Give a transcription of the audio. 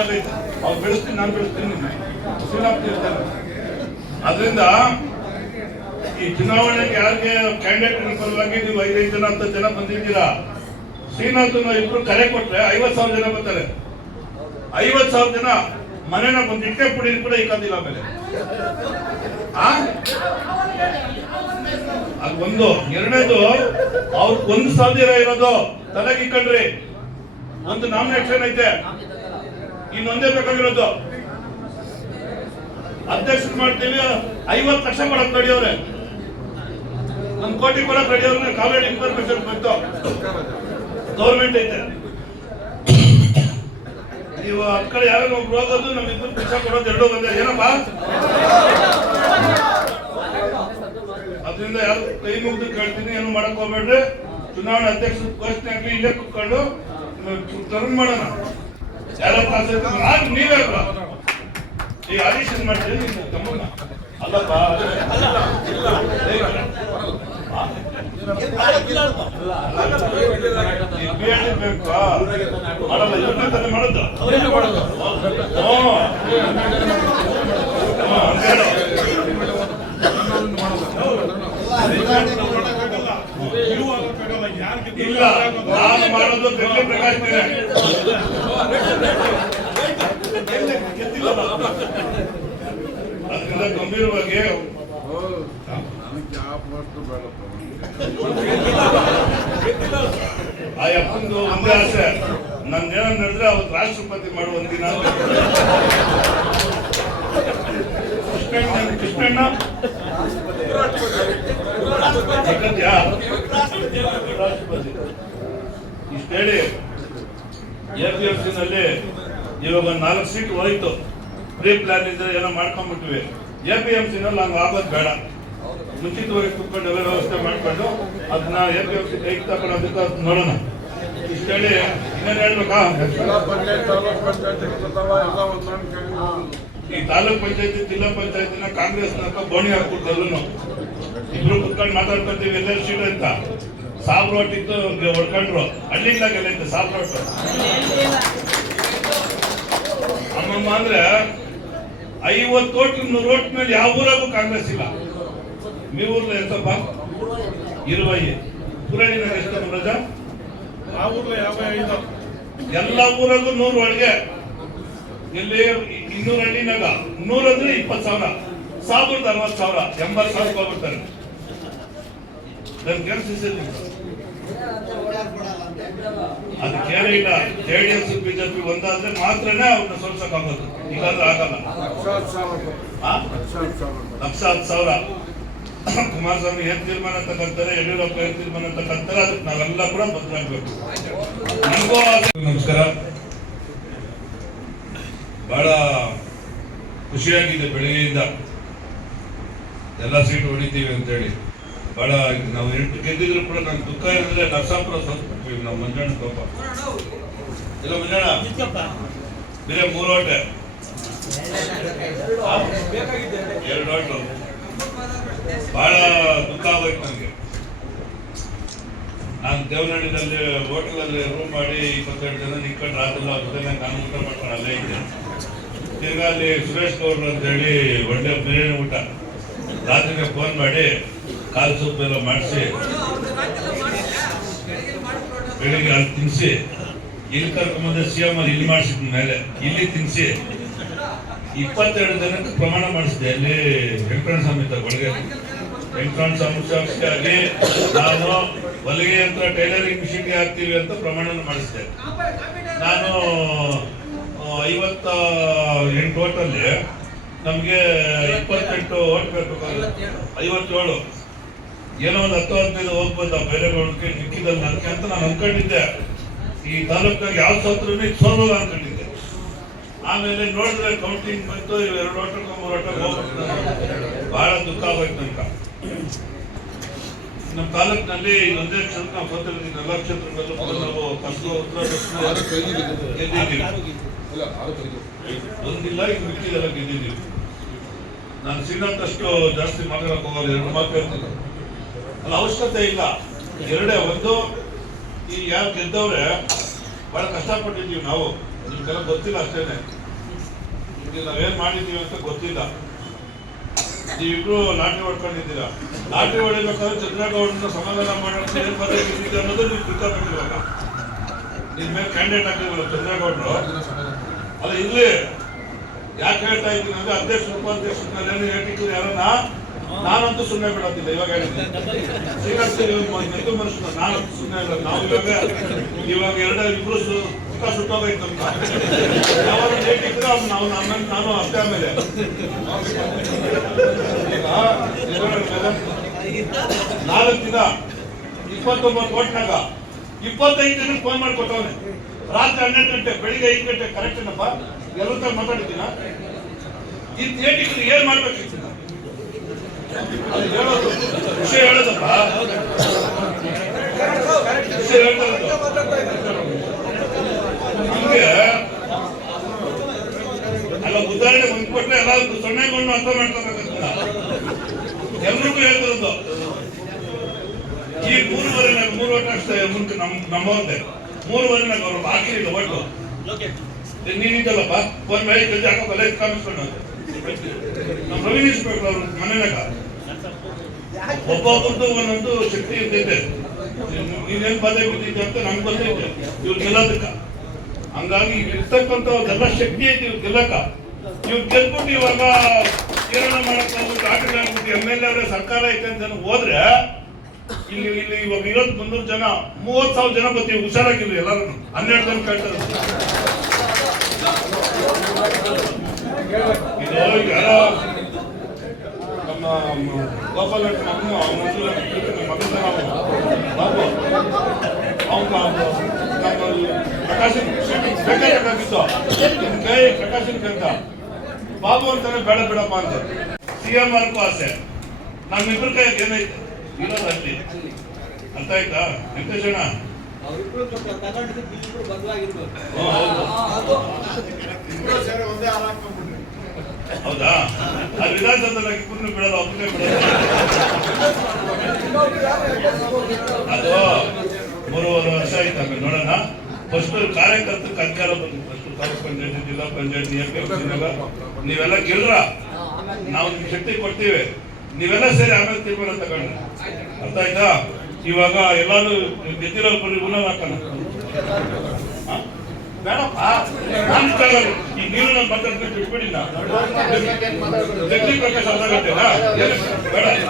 ಐತೆ ಅವ್ರು ಬೆಳೆಸ್ತೀನಿ ನಾನು ಬೆಳೆಸ್ತೀನಿ ಇರ್ತಾನೆ ಅದರಿಂದ ಈ ಚುನಾವಣೆಗೆ ಯಾರಿಗೆ ಕ್ಯಾಂಡಿಡೇಟ್ ಪರವಾಗಿ ನೀವು ಐದೈದು ಜನ ಅಂತ ಜನ ಬಂದಿದ್ದೀರಾ? ಶ್ರೀನಾಥ್ ಇಬ್ರು ಕರೆ ಕೊಟ್ರೆ ಐವತ್ ಸಾವಿರ ಜನ ಬರ್ತಾರೆ. ಐವತ್ ಸಾವಿರ ಜನ ಮನೆನ ಒಂದು ಇಟ್ಟೆ ಪುಡಿ ಕೂಡ ಇಕ್ಕೋದಿಲ್ಲ ಆಮೇಲೆ? ಅದು ಒಂದು. ಎರಡನೇದು, ಅವ್ರ ಒಂದು ಸಾವಿರ ಇರೋದು ತಲೆಗೆ ಇಕ್ಕಂಡ್ರಿ. ಒಂದು ನಾಮಿನೇಷನ್ ಐತೆ. ಇನ್ನೊಂದೇ ಬೇಕಾಗಿರೋದು. ಅಧ್ಯಕ್ಷರು ಮಾಡ್ತೀವಿ, ಐವತ್ತು ಲಕ್ಷ ಕೊಡಕ್ ನಡೆಯವ್ರೆ ಒಂದ್ ಕೋಟಿ ಕೊಡಕ್ ನಡೆಯವ್ರೆ ಕಾವೇರಿ ಇನ್ಫಾರ್ಮೇಶನ್ ಬಂತು. ಗೌರ್ಮೆಂಟ್ ಐತೆ. ನೀವು ಹತ್ ಕಡೆ ಯಾರೋ ಹೋಗೋದು ನಮ್ ಇಬ್ಬರು ಪಕ್ಷ ಕೊಡೋದು ಎರಡು ಬಂದ ಏನಪ್ಪ? ಅದರಿಂದ ಯಾರು ಕೈ ಮುಗಿದು ಕೇಳ್ತೀನಿ, ಏನು ಮಾಡಕ್ ಹೋಗ್ಬೇಡ್ರಿ. ಚುನಾವಣಾ ಅಧ್ಯಕ್ಷ ಘೋಷಣೆ ಆಗ್ಲಿ, ಇಲ್ಲೇ ಕುತ್ಕೊಂಡು ಟರ್ನ್ ಮಾಡೋಣ. ಆಗ ನೀವೇ ಅಲ್ವಾ? ಈ ಆಡಿಷನ್ ಮಾಡ್ತೀರಿ ತಮ್ಮನ್ನ ಅಲ್ಲಪ್ಪ? ಮಾಡಲ್ಲ ಇವ್ರನ್ನೇ ತಾನೇ ಮಾಡೋದು. ಇಲ್ಲ ನಾನು ಮಾಡೋದು ಬೆಳ್ಳಿ ಪ್ರಕಾಶ್ನೇ ಅದರಿಂದ ಗಂಭೀರವಾಗಿ ನನಗೆ ಯಾವ ಪೋಸ್ಟ್ ಬೇಡಪ್ಪ ಆ ಅಪ್ಪಂದು ಒಂದೇ ಆಸೆ ನಂದೇನೋ ನಡೆದ್ರೆ ಅವತ್ತು ರಾಷ್ಟ್ರಪತಿ ಮಾಡುವ ಒಂದಿನ ಕೃಷ್ಣಣ್ಣ? ರಾಷ್ಟ್ರಪತಿ ಇಷ್ಟು ಹೇಳಿ ಎ ಪಿ ಎಫ್ನಲ್ಲಿ ಇವಾಗ ನಾಲ್ಕು ಸೀಟ್ ಹೋಯ್ತು. ಪ್ರೀ ಪ್ಲಾನ್ ಇದ್ರೆ ಏನೋ ಮಾಡ್ಕೊಂಡ್ಬಿಟ್ವಿ. ಎ ಪಿ ಎಂ ಸಿ ನಲ್ಲಿ ಹಂಗ ಆಗೋದು ಬೇಡ. ಮುಂಚಿತವಾಗಿ ಕುತ್ಕೊಂಡು ಎಲ್ಲ ವ್ಯವಸ್ಥೆ ಮಾಡ್ಕೊಂಡು ಅದನ್ನ ಎ ಪಿ ಎಂ ಸಿ ಕೈಗೆ ತಗೊಳೋದಕ್ಕೆ ನೋಡೋಣ. ಇಷ್ಟೇಳಿ ಇನ್ನೇನು ಹೇಳ್ಬೇಕಾ? ಈ ತಾಲೂಕ್ ಪಂಚಾಯತಿ ಜಿಲ್ಲಾ ಪಂಚಾಯತಿನ ಕಾಂಗ್ರೆಸ್ ಬೋಣಿ ಹಾಕ್ಬಿಟ್ಟು ಇಬ್ರು ಕುತ್ಕೊಂಡು ಮಾತಾಡ್ಕೊಂತೀವಿ ಎಲ್ಲರೂ ಸೀಟ್ ಅಂತ. ಸಾಬ್ ರೋಟ್ ಇತ್ತು ಹೊಡ್ಕೊಂಡ್ರು. ಹಳ್ಳಿಗಳ ಇತ್ತು ಸಾಬ್ ರೋಟ್ ಅಮ್ಮಮ್ಮ ಅಂದ್ರೆ ಐವತ್ತು ಕೋಟಿ ನೂರು ಓಟ್ ಮೇಲೆ ಯಾವ ಊರಾಗೂ ಕಾಂಗ್ರೆಸ್ ಇಲ್ಲ. ನೀವು ಎಂತಪ್ಪ? ಇರುವಯ್ಯ. ಪುರಾಣಿನ ಎಷ್ಟು ರಜ? ಎಲ್ಲ ಊರಾಗೂ ನೂರು ಒಳಗೆ ಇಲ್ಲಿ ಇನ್ನೂರ ಹಳ್ಳಿನಾಗ ನೂರಂದ್ರೆ ಇಪ್ಪತ್ತು ಸಾವಿರ. ಸಾವಿರದ ಅರವತ್ತು ಸಾವಿರ ಎಂಬತ್ತು ಸಾವಿರಕ್ಕೆ ಹೋಗ್ಬಿಡ್ತಾರೆ. ನನ್ನ ಕೆಲಸ ಅದು ಕೇಳೇ ಇಲ್ಲ ಜೆ ಡಿ ಎಸ್ ಬಿಜೆಪಿ ಒಂದಾದ್ರೆ ಮಾತ್ರನೇ ಅವ್ರನ್ನ ಸೋಲ್ಸಕ್ಕಾಗೋದು. ಇಲ್ಲಾಂದ್ರೆ ಆಗಲ್ಲ. ಲಕ್ಷ ಹತ್ತು ಸಾವಿರ. ಕುಮಾರಸ್ವಾಮಿ ಏನ್ ತೀರ್ಮಾನ ತಗೊಂತಾರೆ ಯಡಿಯೂರಪ್ಪ ಏನ್ ತೀರ್ಮಾನ ತಗೊಂತಾರೆ ಅದಕ್ಕೆ ನಾವೆಲ್ಲ ಕೂಡ ಬದಲಾಗಬೇಕು ನಮಸ್ಕಾರ. ಬಹಳ ಖುಷಿಯಾಗಿದೆ ಬೆಳಗ್ಗೆಯಿಂದ. ಎಲ್ಲ ಸೀಟ್ ಹೊಡಿತೀವಿ ಅಂತೇಳಿ. ಬಹಳ ನಾವು ಎಂಟು ಗೆದ್ದಿದ್ರು ಕೂಡ ನಂಗೆ ದುಃಖ ಇರೋದ್ರೆ ನರಸಾಪುರ ಸ್ವಲ್ಪ ನಾವು ಮಂಜಣ್ಣ ಕೋಪ. ಇಲ್ಲ ಮಂಜಣ್ಣ? ಬೇರೆ ಮೂರು ಆಟೆ ಎರಡು ಆಟ ಬಹಳ ದುಃಖ ಆಗೋಯ್ತು ನನಗೆ ನಾನು ದೇವನಹಳ್ಳಿನಲ್ಲಿ ಹೋಟೆಲಲ್ಲಿ ರೂಮ್ ಮಾಡಿ ಇಪ್ಪತ್ತೆರಡು ಜನ ನಿಂತ್ಕೊಂಡು ರಾತ್ರಿ ಅವ್ರ ಜೊತೆ ನಾನು ಊಟ ಮಾಡ್ಕೊಂಡು ಅಲ್ಲೇ ಇದ್ದೆ. ತಿರ್ಗಾ ಅಲ್ಲಿ ಸುರೇಶ್ ಗೌಡ್ರು ಅಂತ ಹೇಳಿ ಒಳ್ಳೆ ಬಿರಿಯಾನಿ ಊಟ. ರಾತ್ರಿಗೆ ಫೋನ್ ಮಾಡಿ ಕಾಲು ಸೂಪ್ ಎಲ್ಲ ಮಾಡಿಸಿ. ಬೆಳಿಗ್ಗೆ ಅಲ್ಲಿ ತಿನ್ನಿಸಿ ಇಲ್ಲಿ ಕರ್ಕೊಂಬಂದ್ರೆ ಸಿ ಎಂ ಇಲ್ಲಿ ಮಾಡಿಸಿದ ಮೇಲೆ. ಇಲ್ಲಿ ತಿನ್ನಿಸಿ ಇಪ್ಪತ್ತೆರಡು ಜನಕ್ಕೆ ಪ್ರಮಾಣ ಮಾಡಿಸಿದೆ. ಅಲ್ಲಿ ವೆಂಕಟ ಸಮಿತ ಒಳಗೆ. ವೆಂಕಟ ಅಲ್ಲಿ ನಾನು ಹೊಲಿಗೆ ಯಂತ್ರ ಟೈಲರಿಂಗ್ ಮಿಷಿನ್ಗೆ ಹಾಕ್ತೀವಿ ಅಂತ ಪ್ರಮಾಣ ಮಾಡಿಸಿದೆ. ನಾನು ಐವತ್ತ ಎಂಟು ಓಟಲ್ಲಿ ನಮಗೆ ಇಪ್ಪತ್ತೆಂಟು ಓಟ್ ಬೇಕು ಐವತ್ತೇಳು. ಏನೋ ಒಂದು ಹತ್ತು ಹದಿನೈದು ಹೋಗ್ಬೋದು ಬಂದ ಬೇರೆ ಬೇಡಕ್ಕೆ ಮಿಕ್ಕಿದಲ್ಲಿ ನನಗೆ ಅಂತ ನಾನು ಅನ್ಕೊಂಡಿದ್ದೆ. ಈ ತಾಲೂಕಾಗ ಯಾವ ಸತ್ರನೇ ಸೋಲಲ್ಲ ಅನ್ಕೊಂಡಿದ್ದೆ. ಆಮೇಲೆ ನೋಡಿದ್ರೆ ಕೌಂಟಿಂಗ್ ಬಂತು ಇವ್ ಎರಡು ಓಟಕ್ಕೆ ಮೂರು ಓಟಕ್ಕೆ ಹೋಗ್ಬಿಟ್ಟು ಬಹಳ ದುಃಖ ಆಗೋಯ್ತು ನನ್ಕ ನಮ್ಮ ತಾಲೂಕಿನಲ್ಲಿ ಒಂದೇ ಕ್ಷೇತ್ರ ನಾವು ಸೋತಿರ್ತೀವಿ ಎಲ್ಲ ಕ್ಷೇತ್ರಗಳಲ್ಲೂ ನಾವು ಕಸು ಉತ್ತರ ಗೆದ್ದಿದ್ದೀವಿ. ಒಂದಿಲ್ಲ ಇದು ಮಿಕ್ಕಿದೆಲ್ಲ ಗೆದ್ದಿದ್ದೀವಿ. ನಾನು ಸಿಗಂತಷ್ಟು ಜಾಸ್ತಿ ಮಾತಾಡಕ್ಕೆ ಹೋಗಲ್ಲ ಎರಡು ಮಾತು ಹೇಳ್ತೀನಿ. ಅಲ್ಲ, ಅವಶ್ಯಕತೆ ಇಲ್ಲ. ಎರಡೇ, ಒಂದು, ಈ ಯಾರು ಗೆದ್ದವ್ರೆ, ಬಹಳ ಕಷ್ಟಪಟ್ಟಿದ್ದೀವಿ ನಾವು. ನಿಮ್ಗೆಲ್ಲ ಗೊತ್ತಿಲ್ಲ ಅಷ್ಟೇನೆ. ಈಗ ನಾವೇನು ಮಾಡಿದೀವಿ ಅಂತ ಗೊತ್ತಿಲ್ಲ. ನೀವಿಬ್ರು ಲಾಟ್ರಿ ಹೊಡ್ಕೊಂಡಿದ್ದೀರಾ? ಲಾಟ್ರಿ ಹೊಡಿಬೇಕಾದ್ರೆ ಚಂದ್ರಗೌಡನ ಸಮಾಧಾನ ಮಾಡೋಕೆ ಏನು ಬದಲಾಗಿದೆ ಅನ್ನೋದು ನೀವು ತಿಳ್ಕೊಬೇಕು ನಿಮ್ಮ ಮೇಲೆ ಕ್ಯಾಂಡಿಡೇಟ್ ಆಗಿರೋ ಚಂದ್ರಗೌಡರು ಅಲ್ಲ ಇಲ್ಲಿ ಯಾಕೆ ಹೇಳ್ತಾ ಇದ್ದೀನಿ ಅಂದ್ರೆ ಅಧ್ಯಕ್ಷ ಉಪಾಧ್ಯಕ್ಷ ಏನು ಹೇಳಿದ್ರು ಯಾರನ್ನ ನಾನಂತೂ ಸುಮ್ಮನೆ ಬಿಡತ್ತಿಲ್ಲ ಇವಾಗ ಹೇಳ್ತೀನಿ ಮೆತ್ತು ಮನುಷ್ಯನ ನಾನಂತೂ ಸುಮ್ಮನೆ ನಾವು ಇವಾಗ ಇವಾಗ ಎರಡು ಇಬ್ರು ಸುಖ ಸುಟ್ಟೋಗೈತೆ ಅಂತ. ಯಾವಾಗ ಇದ್ರೆ ಅವ್ನು ನಾವು ನನ್ನ ನಾನು ಅಷ್ಟೇ ಆಮೇಲೆ. ನಾಲ್ಕು ದಿನ, ಇಪ್ಪತ್ತೊಂಬತ್ತು ಕೋಟ್ನಾಗ ಇಪ್ಪತ್ತೈದು ದಿನ ಫೋನ್ ಮಾಡಿ ಕೊಟ್ಟವನೆ. ರಾತ್ರಿ ಹನ್ನೆರಡು ಗಂಟೆ, ಬೆಳಿಗ್ಗೆ ಐದು ಗಂಟೆ ಕರೆಕ್ಟ್ ಏನಪ್ಪ? ಎಲ್ಲರ ಮಾತಾಡಿದ್ದೀನ ಈ ಥಿಯೇಟಿಗೆ ಏನ್ ಮಾಡ್ಬೇಕಿತ್ತು? ವಿಷಯ ಹೇಳೋದಪ್ಪ ವಿಷಯ. ಹಂಗೆ ಅಲ್ಲ ಉದಾಹರಣೆ ಒಂದ್ ಕೊಟ್ಟರೆ ಎಲ್ಲ ಸೊನ್ನೆಗೊಂಡು ಅರ್ಥ ಮಾಡ್ಕೋಬೇಕಾಗ್ತದ ಎಲ್ರಿಗೂ ಹೇಳ್ತಿರೋದು ಈ ಮೂರುವರೆ ನಾನು ಮೂರು ವರ್ಷ ಅಷ್ಟೇ ಮುಂದೆ ನಮ್ ನಮ್ಮವ್ರದ್ದೆ ಮೂರುವರೆ ನಾನು ಅವ್ರು ಹಾಕಿಲ್ಲ ಒಟ್ಟು ನೀನಿದ್ದಲ್ಲಪ್ಪ ಫೋನ್ ಮೇಲೆ ಜೊತೆ ಹಾಕೋ ಕಲೆ ಕಾಮಿಸ್ಕೊಂಡು ಇನ್ಸ್ಪೆಕ್ಟರ್ ಅವ್ರ ಮನೆಯಾಗ. ಒಬ್ಬೊಬ್ಬರದ್ದು ಒಂದೊಂದು ಶಕ್ತಿ ಇರ್ತೈತೆ. ನೀನೇನ್ ಬಾಧೆ ಬಿದ್ದಿದ್ದೆ ಅಂತ ನಂಗೆ ಬಂದೈತೆ ಇವ್ರು ಗೆಲ್ಲೋದಕ್ಕ. ಹಂಗಾಗಿ ಇರ್ತಕ್ಕಂಥ ಎಲ್ಲ ಶಕ್ತಿ ಐತಿ ಇವ್ರು ಗೆಲ್ಲಕ್ಕ. ಇವ್ರು ಗೆದ್ಬಿಟ್ಟು ಇವಾಗ ತೀರ್ಮಾನ ಮಾಡಕ್ ಹೋಗ್ಬಿಟ್ಟು ಆಟಗಳು ಆಗ್ಬಿಟ್ಟು ಎಂ ಎಲ್ ಎ ಸರ್ಕಾರ ಐತೆ ಅಂತ ಹೋದ್ರೆ, ಇಲ್ಲಿ ಇಲ್ಲಿ ಇವಾಗ ಇರೋದು ಮುನ್ನೂರು ಜನ, ಮೂವತ್ ಸಾವಿರ ಜನ ಬರ್ತೀವಿ ಹುಷಾರಾಗಿರ್ಲಿ ಎಲ್ಲರೂ ಹನ್ನೆರಡು ಜನ ಕೇಳ್ತಾರೆ. ಇದು ಯಾರೋ ನಮ್ಮ ಗೋಪಾಲ ಮಗನು ಅವನ ಮಗನ ಬಾಬು ಅವನ ನಮ್ಮ ಪ್ರಕಾಶ್ ಬೇಕಾಗಿತ್ತು ಕೈ ಪ್ರಕಾಶನ್ ಅಂತ ಬಾಬು ಅಂತಾನೆ ಬೇಡ ಬೇಡಪ್ಪ ಅಂತ ಸಿ ಎಂ ಆರ್ಗೂ ಆಸೆ ನಮ್ಮಿಬ್ರ ಕೈ ಏನೈತೆ ಇರೋದು ಅಲ್ಲಿ ಅರ್ಥ ಆಯ್ತಾ ವೆಂಕಟೇಶಣ್ಣ ಅವರಿಬ್ರು ಹೌದು. ಆ ವಿಧಾನಸೌಧದಲ್ಲಿ ಇಬ್ಬರನ್ನು ಬಿಡೋದು ಒಬ್ಬನೇ ಬಿಡೋದು. ಅದು ಮೂರುವರೆ ವರ್ಷ ಆಯ್ತು ನೋಡೋಣ. ಫಸ್ಟ್ ಕಾರ್ಯಕರ್ತಕ್ಕೆ ಅಧಿಕಾರ ಬಂತು ಫಸ್ಟ್ ತಾಲೂಕ್ ಪಂಚಾಯತಿ, ಜಿಲ್ಲಾ ಪಂಚಾಯತಿ ನೀವೆಲ್ಲ ಗೆಲ್ರ. ನಾವು ನಿಮ್ಗೆ ಶಕ್ತಿ ಕೊಡ್ತೀವಿ. ನೀವೆಲ್ಲ ಸೇರಿ ಆಮೇಲೆ ತೀರ್ಮಾನ ತಗೊಂಡ್ರಿ ಅರ್ಥ ಆಯ್ತಾ? ಇವಾಗ ಎಲ್ಲಾರು ಗೆದ್ದಿರೋ ಬರೀ ಉನ್ನತ ಹಾಕೋಣ? ಬೇಡಪ್ಪ. ಈ ನೀರು ನೀನು ನಾನು ಮಾತಾಡ್ಕೊಂಡು ಬಿಟ್ಬಿಡಿ ನಾ. ಜಗದೀಶ್ ಪ್ರಕಾಶ್ ಅರ್ಥ ಬೇಡ.